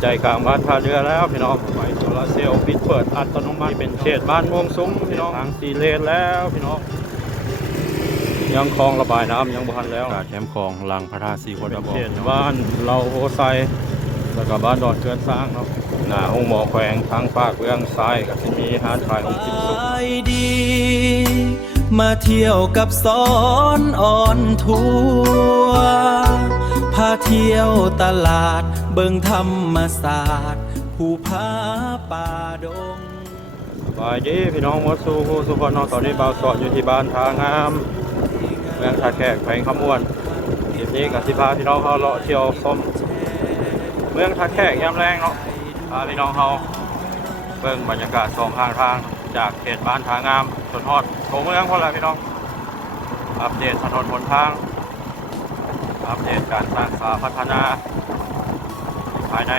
ใจกลางบ้านท่าเรือแล้วพี่น้องไฟโซลาร์เซลล์ปิดเปิดอัตโนมัติเป็นเขตบ้านม่วงซุ้มพี่น้องทาง4 เลนแล้วพี่น้องยังคลองระบายน้ำยังบ่ทันแล้วแคมป์คลองลังพระธาตุสีคนเขตบ้านเราโอไซแล้วก็บ้านดอนเกินสร้างเนาะหน้าองค์หมอแขวงทางภาคเบื้องซ้ายก็จะมีร้านขายของกินสุกดีมาเที่ยวกับสอนอ่อนทัวร์พาเที่ยวตลาดเบิ่งธรรมศาสตร์ภูผาป่าดงสบายดีพี่น้องวัดสู่สุพรรณตอนนี้บ่าวสอนอยู่ที่บ้านทางามเมืองท่าแขกแขวงขมวนทีนี้กับสิพาพี่น้องเขาเลาะเที่ยวชมเมืองท่าแขกยามแรงเนาะพาพี่น้องเขาเบิ่งบรรยากาศสองข้างทางจากเขตบ้านทางามจนฮอดโถเมืองพอแล้วพี่น้องอัปเดตถนนหนทางอัปเดตการสร้างสาพัฒนาภายใน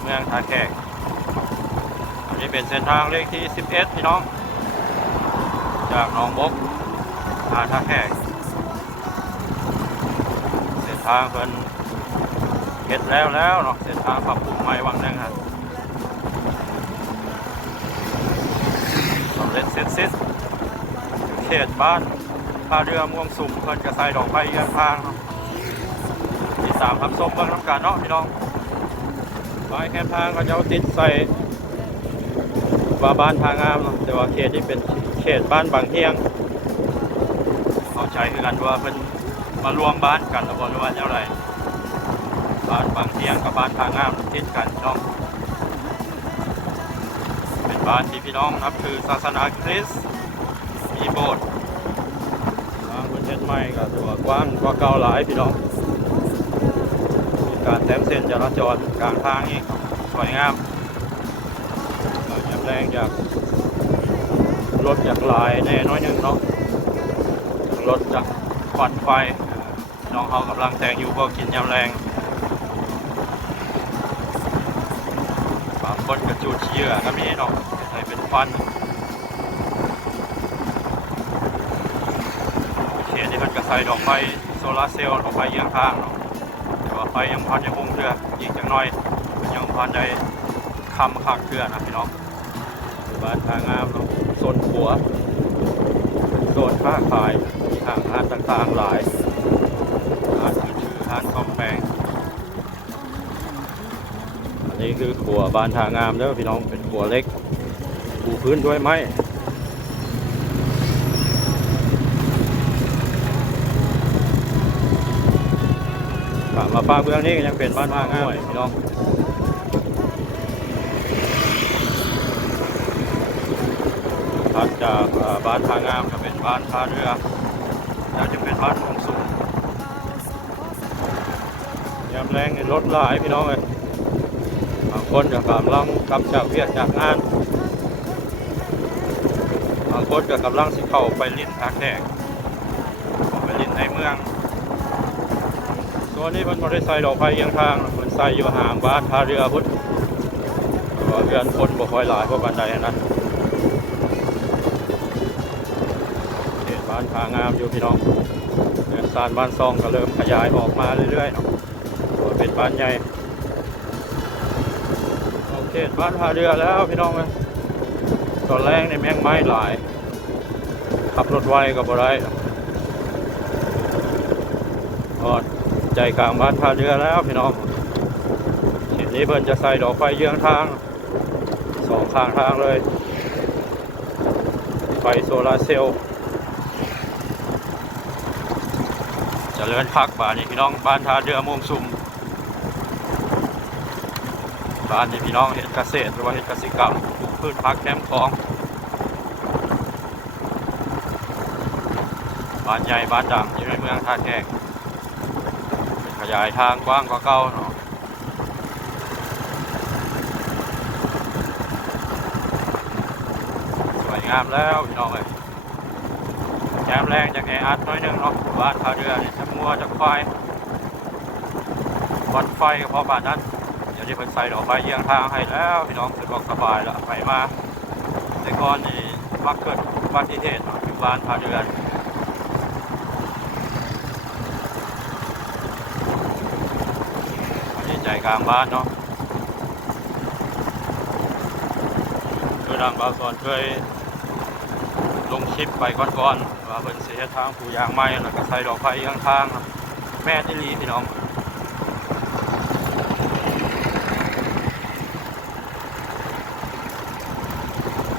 เมืองท่าแขกอันนี้เป็นเส้นทางเลขที่11พี่น้องจากหนองบกมาท่าแขกเส้นทางเพิ่นเฮ็ดแล้วเนาะเส้นทางปรับปรุงใหม่วังนึงครับสำเร็จเสร็จสิ้นเขตบ้านท่าเรือม่วงสุมเพิ่นกระใส่ดอกไม้ยันทางที่3ทับส้มเบิ่งน้ำกันเนาะพี่น้องไม้แคมทางเขาจะเอาติดใส่ว่าบ้านทางงามเนาะแต่ว่าเขตที่เป็นเขตบ้านบางเฮียงเข้าใจคือกันว่าเป็นมารวมบ้านกันหรือว่าอย่างไรบ้านบางเฮียงกับบ้านทางงามติดกันน้องเป็นบ้านที่พี่น้องนับถือศาสนาคริสต์มีโบสถ์ทางประเทศใหม่ก็ถือว่ากว้างกว่าเก่าหลายพี่น้องมีการแต้มเส้นจราจรกลางทางอีกสวยงามแรงจากรถจากลายแน่น้อยหนึ่งเนาะรถจากควันไฟน้องเขากำลังแต่งอยู่ก็กินยำแรงบางคนกระจูดเชื้อก็มีเนาะใส่เป็นควันเขตที่มันกระใสดอกไฟโซลาร์เซลล์ดอกไฟเยื้องข้างเนาะแต่ว่าไฟยังพันยังคงเรืออีกอย่างน้อยยังพันได้คำขักเกลือนะพี่น้องบ้านทางงามโซนขัวโซนค้าขายมีห้างร้านต่างๆหลายร้านชื่อร้านข้าวแปงอันนี้คือขัวบ้านทางงามเด้อพี่น้องเป็นขัวเล็กปูพื้นด้วยไม้มาป้าเบื้องนี้ยังเป็นบ้านทางงามพี่น้องจากบ้านทางงามก็เป็นบ้านท่าเรือแล้วจึงเป็นบ้านของสูงยามแรงรถหลายพี่น้องเลยบางคนก็กำลังกลับจากเวียดจากงานบางคนก็กำลังสิเข้าไปลิ้นท่าแขกไปลิ้นในเมืองตัวนี้มันบริษัทดอกไฟยังทางมันใส่อยู่ห่างบ้านท่าเรือพุทธเรือนคนบ่ค่อยหลายเพราะบันไดนะบ้านทางงามอยู่พี่น้องเงินซานบ้านซองก็เริ่มขยายออกมาเรื่อยๆเนาะเป็นบ้านใหญ่โอเคบ้านท่าเรือแล้วพี่น้องเลยตอนแรกในแมงไม้หลายขับรถไวกับบ่ได้ใจกลางบ้านท่าเรือแล้วพี่น้องทีนี้เพิ่นจะใส่ดอกไฟเยื้องทางสองข้างทางเลยไฟโซลาร์เซลล์เจริญพักบ้านนี่พี่น้องบ้านท่าเรือม่วงสุมบ้านนี่พี่น้องเฮ็ดเกษตรหรือว่าเฮ็ดกสิกรรมปลูกพืชผักแคมป์คลองบ้านใหญ่บ้านดังอยู่ในเมืองท่าแขกขยายทางกว้างกว่าเก่าเนาะสวยงามแล้วพี่น้องเลยแคมป์แรงจากแออัดน้อยนึงเนาะบ้านท่าเรือนี่จะมัวจะไฟวัดไฟก็พอบ้านนั้นเดี๋ยวที่เพิ่นใส่ดอกไฟเยื้องทางให้แล้วพี่น้องสะดวกสบายแล้วไปมาแต่ก่อนนี่มักเกิดอุบัติเหตุอยู่บ้านท่าเรืออันนี้ใจกลางบ้านเนาะ ดังบางส่วนเคยลงคลิปไปก่อนๆว่าเพิ่นสิเฮ็ดทางผู้ยางไม้แล้วก็ใส่ดอกไผ่ข้างทางครับแม่ที่ลีพี่น้อง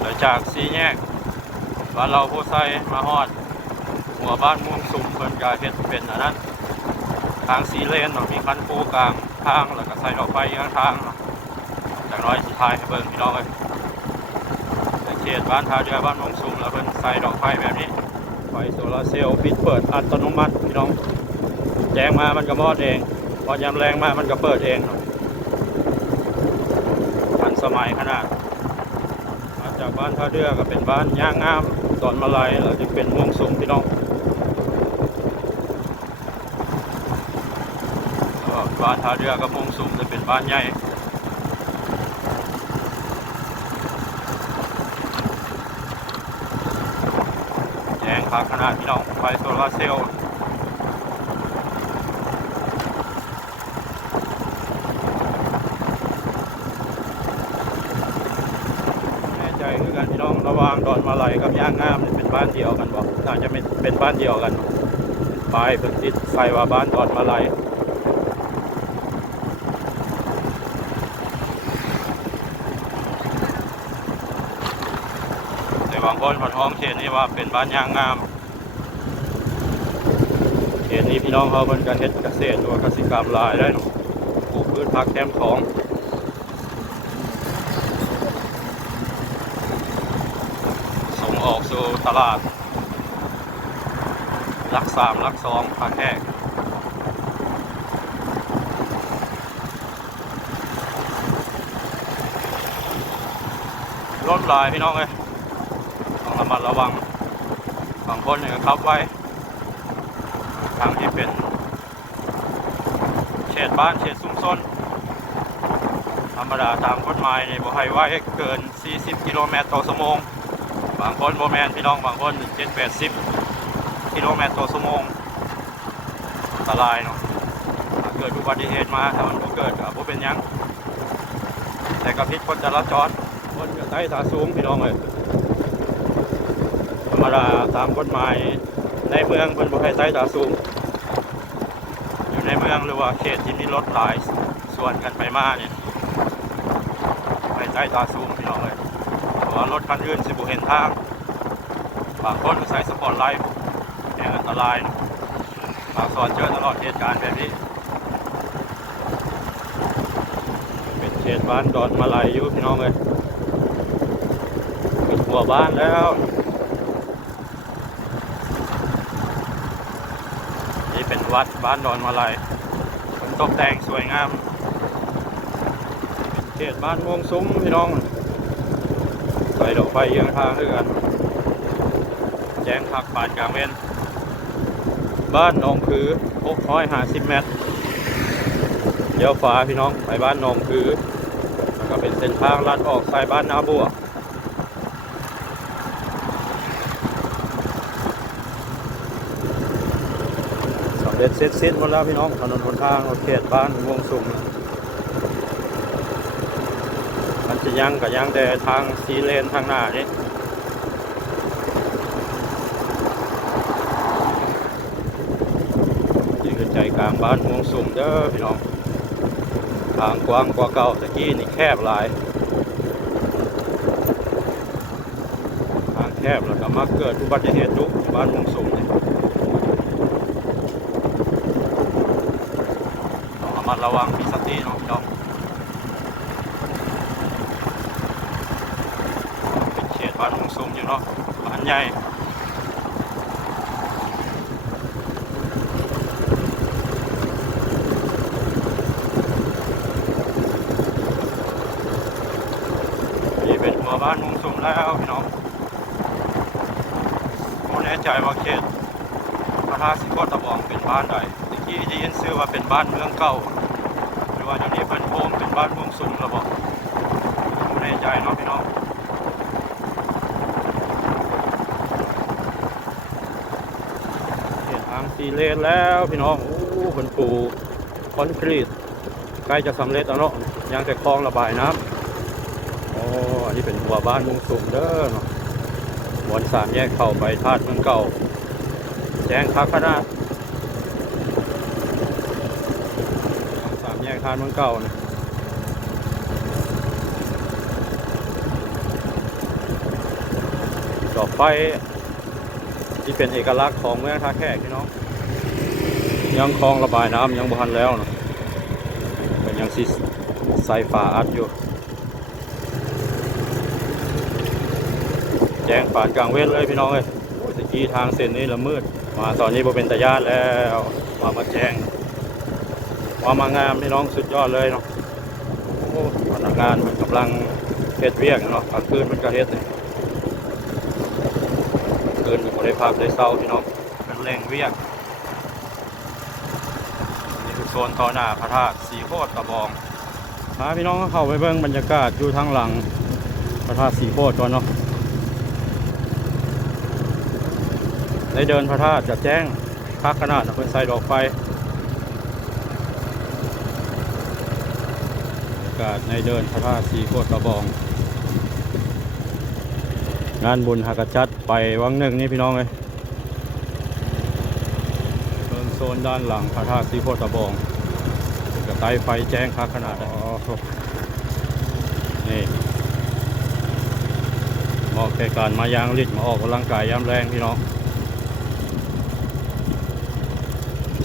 หลังจาก4แยกบ้านเราผู้ใส่มาฮอดหัวบ้านม่วงสุ่มเพิ่นก็เฮ็ดเป็นอันนั้นทาง4เลนเนาะมีคันคูกลางทางแล้วก็ใส่ดอกไผ่ข้างทางเนาะจากน้อยสิถ่ายให้เบิ่งพี่น้องเอ้ยเขตบ้านท่าเรือบ้านม่วงสุ่มแล้วเพิ่นใส่ดอกไผ่แบบนี้ไฟโซลาร์เซลล์ปิดเปิดอัตโนมัติพี่น้องแจ้งมามันก็มอดเองพอยามแรงมามันก็เปิดเองเนาะทันสมัยขนาดมาจากบ้านท่าเรือก็เป็นบ้านย่างงามตอนมาลายแล้วจึงเป็นม่วงสุ่มพี่น้องบ้านท่าเรือกับม่วงสุ่มจะเป็นบ้านใหญ่แจ้งพักขนาดพี่น้องไฟโซลาร์เซลล์ใจคือกันพี่น้องระหว่างดอนมาลัยกับย่างงามนี่เป็นบ้านเดียวกันบอกน่าจะไม่เป็นบ้านเดียวกันปลายเพิ่นติดไฟว่าบ้านดอนมาลัยแต่บางคนมาท้องเขตนี้ว่าเป็นบ้านย่างงามเขตนี้พี่น้องเขาเป็นการเฮ็ดเกษตรหรือว่าเกษตรกรรมหลายได้เนาะปลูกพืชผักแคมของส่งออกสู่ตลาดหลัก3หลัก2ปลาแขกรถหลายพี่น้องเอ้ยต้องระมัดระวังบางคนเนี่ยขับไว้ทางที่เป็นเขตบ้านเขตซุ้มซนธรรมดาตามกฎหมายในบ่ให้ไว้เกิน40กิโลเมตรต่อชั่วโมงบางคนโมแมนพี่น้องบางคน7-80กิโลเมตรต่อชั่วโมงอันตรายเนาะถ้าเกิดอุบัติเหตุมาถ้ามันเกิดก็บ่เป็นหยังแต่กับพิษคนจราจรคนก็ใช้ตาสูงพี่น้องเลยธรรมดาตามกฎหมายในเมืองเพิ่นบ่ให้ใช้ตาสูงอยู่ในเมืองหรือว่าเขตที่มีรถหลายส่วนกันไปมาเนี่ยให้ใช้ตาสูงพี่น้องเลยเพราะว่ารถคันอื่นสิบ่เห็นทางบางคนก็ใส่สปอร์ตไลท์เนี่ยอันตรายบางส่วนเจอตลอดเหตุการณ์แบบนี้เป็นเขตบ้านดอนมาลัยอยู่พี่น้องเลยปิดหัวบ้านแล้วนี่เป็นวัดบ้านดอนมาลัยตกแต่งสวยงามเขตบ้านม่วงซุ้มพี่น้องใส่ดอกไฟเยื้องทางด้วยกันแจ้งพักปาดกลางเว้นบ้านหนองคือ650 เมตรเลี้ยวขวาพี่น้องไปบ้านหนองคือแล้วก็เป็นเส้นทางลัดออกสายบ้านนาบัวสำเร็จเสร็จหมดแล้วพี่น้องถนนหนทางเขตบ้านม่วงสุ่มมันจะยังกับยังแต่ทาง4เลนทางหน้านี่ใจกลางบ้านม่วงสุ่มเด้อพี่น้องทางกว้างกว่าเก่าตะกี้นี่แคบหลายทางแคบแล้วก็มักเกิดอุบัติเหตุดุบ้านม่วงสุ่มนี่ต้องระมัดระวังมีสติเนาะพี่น้องเป็นเขตบ้านม่วงสุ่มอยู่เนาะบ้านใหญ่บ้านม่วงสุ่มแล้วพี่น้องผมแน่ใจว่าเขตพระธาตุสิโคตะบองเป็นบ้านใดเมื่อกี้ได้ยินชื่อว่าเป็นบ้านเมืองเก่าหรือว่าเดี๋ยวนี้เป็นโฮมเป็นบ้านม่วงสุ่มแล้วบอกผมแน่ใจเนาะพี่น้องเขตทาง4 เลนแล้วพี่น้องโอ้เป็นปูคอนกรีตใกล้จะสำเร็จแล้วเนาะยังแต่คลองระบายน้ำโอ้ อนนี้เป็นหัวบ้านมุงสุมเด้อเนาะวนสามแยกเข้าไปธาตุเมืองเก่าแจ้งคักขนาดสามแยกธาตุเมืองเก่านะดอกไฟที่เป็นเอกลักษณ์ของเมืองท่าแขกพี่น้องยังคลองระบายน้ำยังบ่ทันแล้วเนาะเป็นยังสิใส่ฝาอัดอยู่แจ้งปานกลางเว้นเลยพี่น้องเลยตะกี้ทางเส้นนี้ละมืดมาตอนนี้บ่เป็นตาญาติแล้วมาแจ้งมางามพี่น้องสุดยอดเลยเนาะพนักงานมันกำลังเฮ็ดเวียกเนาะกลางคืนมันก็เฮ็ดเลยคืนมันบ่ได้พักได้เศร้าพี่น้องเป็นแรงเวียกนี่คือโซนต่อหน้าพระธาตุสีโคตรตะบองพาพี่น้องเข้าไปเบิ่งบรรยากาศอยู่ทางหลังพระธาตุสีโคตรก่อนเนาะได้เดินพระธาตุจะแจ้งพักขนาดเพิ่นใส่ดอกไฟบรรยากาศในเดินพระธาตุสีโคตรตะบองงานบุญหากระจัดไปวังหนึ่งนี่พี่น้องเลยเบิ่งโซนด้านหลังพระธาตุสีโคตรตะบองกระต่ายไฟแจ้งพักขนาดนี่เหมาะแก่การมายางลิดมาออกกำลังกายยามแรงพี่น้อง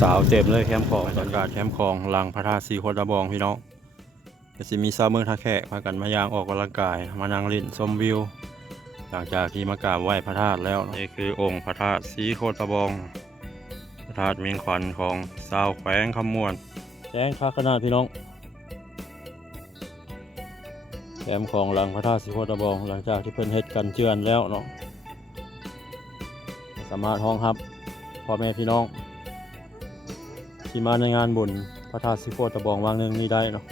สาวเต็มเลยแคมป์ของบรรยากาศแคมป์ของหลังพระธาตุสีโคตรตะบองพี่น้องจะมีชาวเมืองท่าแขกพากันมายางออกกำลังกายมานั่งลิ้นชมวิวหลังจากที่มากราบไหว้พระธาตุแล้วนี่คือองค์พระธาตุสีโคตรตะบองพระธาตุมีขวัญของชาวแขวงคำม่วนแจ้งคักขนาดพี่น้องแคมป์ของหลังพระธาตุสีโคตรตะบองหลังจากที่เพิ่นเฮ็ดกันเจือนแล้วเนาะสามารถห้องรับพ่อแม่พี่น้องที่มาในงานบุญพระธาตุสีโคตรตะบองวางหนึ่งนี้ได้เนาะ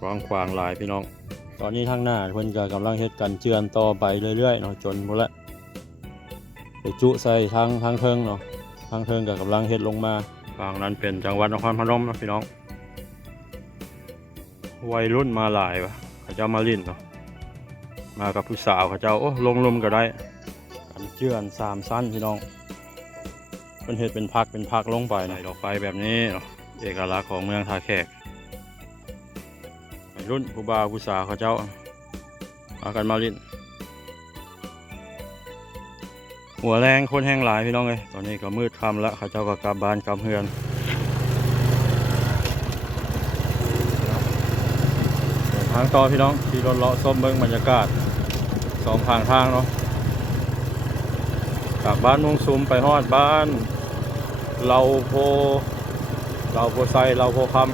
กว้างขวางหลายพี่น้องตอนนี้ทางหน้าเพิ่นก็กำลังเฮ็ดกันเจือนต่อไปเรื่อยๆเนาะจนหมดละไปจุใส่ทางเทิงเนาะทางเทิงก็กำลังเฮ็ดลงมาฝั่งนั้นเป็นจังหวัดนครพนมนะพี่น้องวัยรุ่นมาหลายวะเขาเจ้ามาลิ้นเนาะมากับผู้สาวเขาเจ้าโอ้ลงลมก็ได้กันเจือน3ชั้นพี่น้องเพิ่นเฮ็ดเป็นพักลงไปในดอกไฟแบบนี้เนาะเอกลักษณ์ของเมืองท่าแขกรุ่นผู้บ่าวผู้สาวเขาเจ้ามากันมาลิ้นหัวแรงคนแห้งหลายพี่น้องเลยตอนนี้ก็มืดค่ำแล้วเขาเจ้าก็กลับบ้านกลับเฮือนทางต่อพี่น้องที่รถเลาะส้มเบิ้งบรรยากาศ2ทางเนาะจากบ้านมุงซุมไปฮอดบ้านเราโพไซเราโพคำ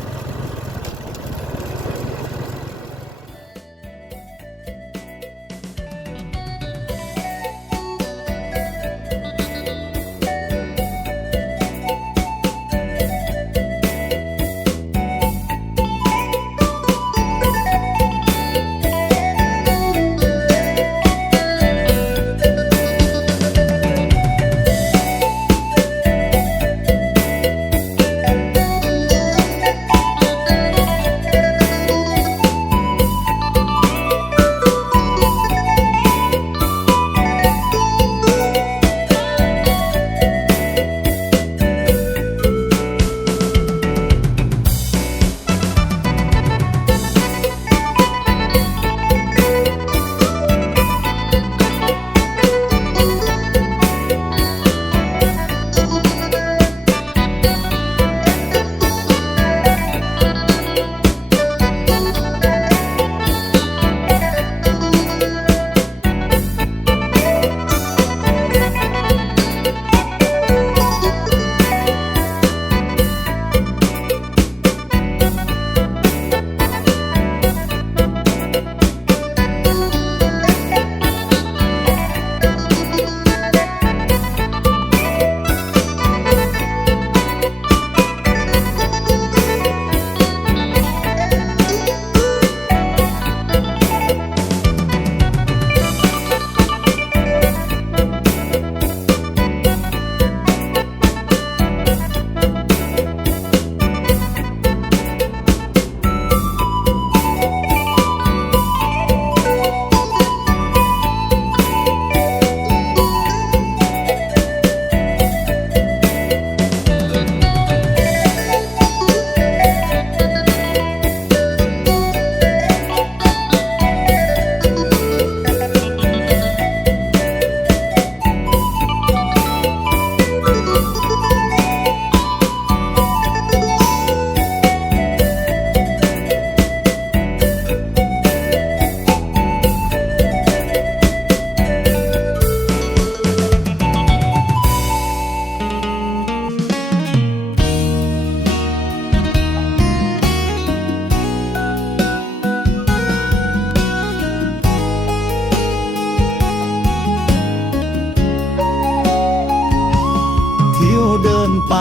ไป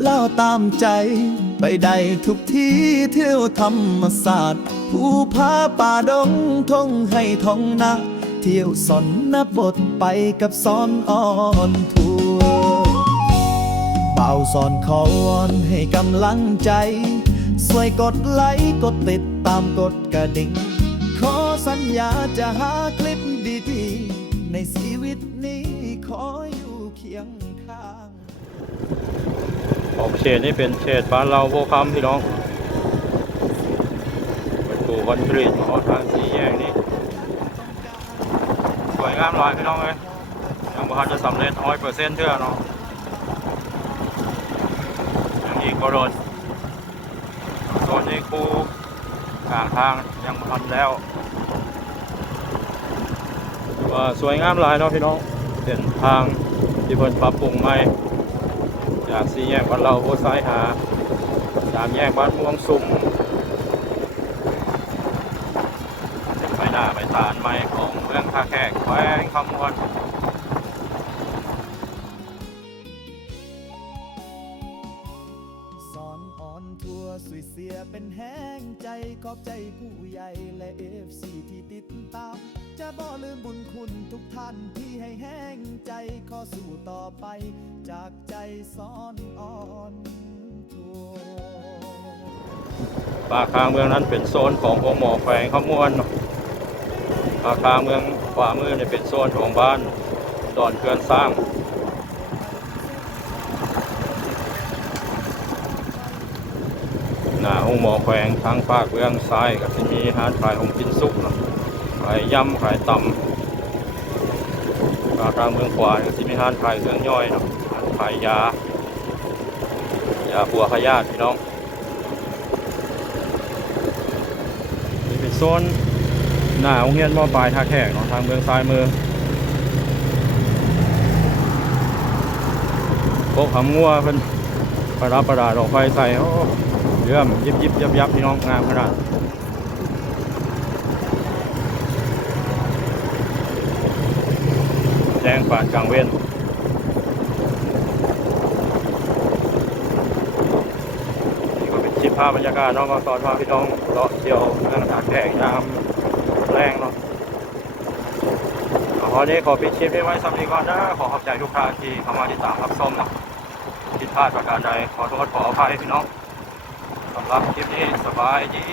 เล่าตามใจไปได้ทุกที่เที่ยวธรรมศาสตร์ภูผาป่าดงทงให้ท่องนะเที่ยวสอนนบทไปกับสอนอ่อนทัวร์เบาสอนขอวอนให้กำลังใจช่วยกดไลค์กดติดตามกดกระดิ่งขอสัญญาจะหาคลิปดีๆในชีวิตนี้ขออยู่เคียงข้าง ของเขตนี่เป็นเขตบ้านเราโพคำพี่น้องเป็นปูคอนกรีตของทางสี่แยกนี่สวยงามหลายพี่น้องเลยยังบ่ทันจะสำเร็จ100%เท่าเนาะยังอีกก็โดนโซนนี้คูกลางทางยังบ่ทันแล้วว่าสวยงามหลายเนาะพี่น้องเป็นทางที่เพิ่นปรับปรุงใหม่จากสี่แยกบ้านเราโพซ้ายหาสามแยกบ้านม่วงสุ่มเป็นไปหน้าไปตานใหม่ของเมืองท่าแขกแขวงคำมวล สอนอ่อนทัวสุยเสียเป็นแห้งใจขอบใจผู้ใหญ่และเอฟซีที่ติดตาม จะบ่ลืมบุญคุณทุกท่านที่ให้แห้งใจขอสู่ต่อไปจากใจสอนอ่อนทัว ปากทางเมืองนั้นเป็นโซนขององค์หมอแขวงขมวนปากทางเมืองขวามือเนี่ยเป็นโซนของบ้านดอนเคือนสร้างหน้าองค์หมอแขวงทางภาคเมืองซ้ายก็จะมีร้านขายของกินสุกเนาะขายยำขายตำปากทางเมืองขวาก็จะมีร้านขายเครื่องย่อยเนาะร้านขายยาปัวขยาดพี่น้องนี่เป็นโซนหน้าโรงเรียนม.ปลายท่าแขกเนาะทางเมืองซ้ายมือพวกหำงัวเพิ่นประดับประดาดอกไฟใส่โอ้เลื่อมยิบยิบยับยับพี่น้องงามขนาดแจ้งป่านกลางเว้นนี่ก็เป็นคลิปภาพบรรยากาศเนาะมาตอนพาพี่น้องเลาะเที่ยวเมืองท่าแขกยามแรงเนาะวันนี้ขอปิดคลิปไว้สำหรับนี้ก่อนนะขอขอบใจทุกท่านที่เข้ามาติดตามรับชมนะผิดพลาดประการใดขอโทษขออภัยพี่น้องสำหรับคลิปนี้สบายดี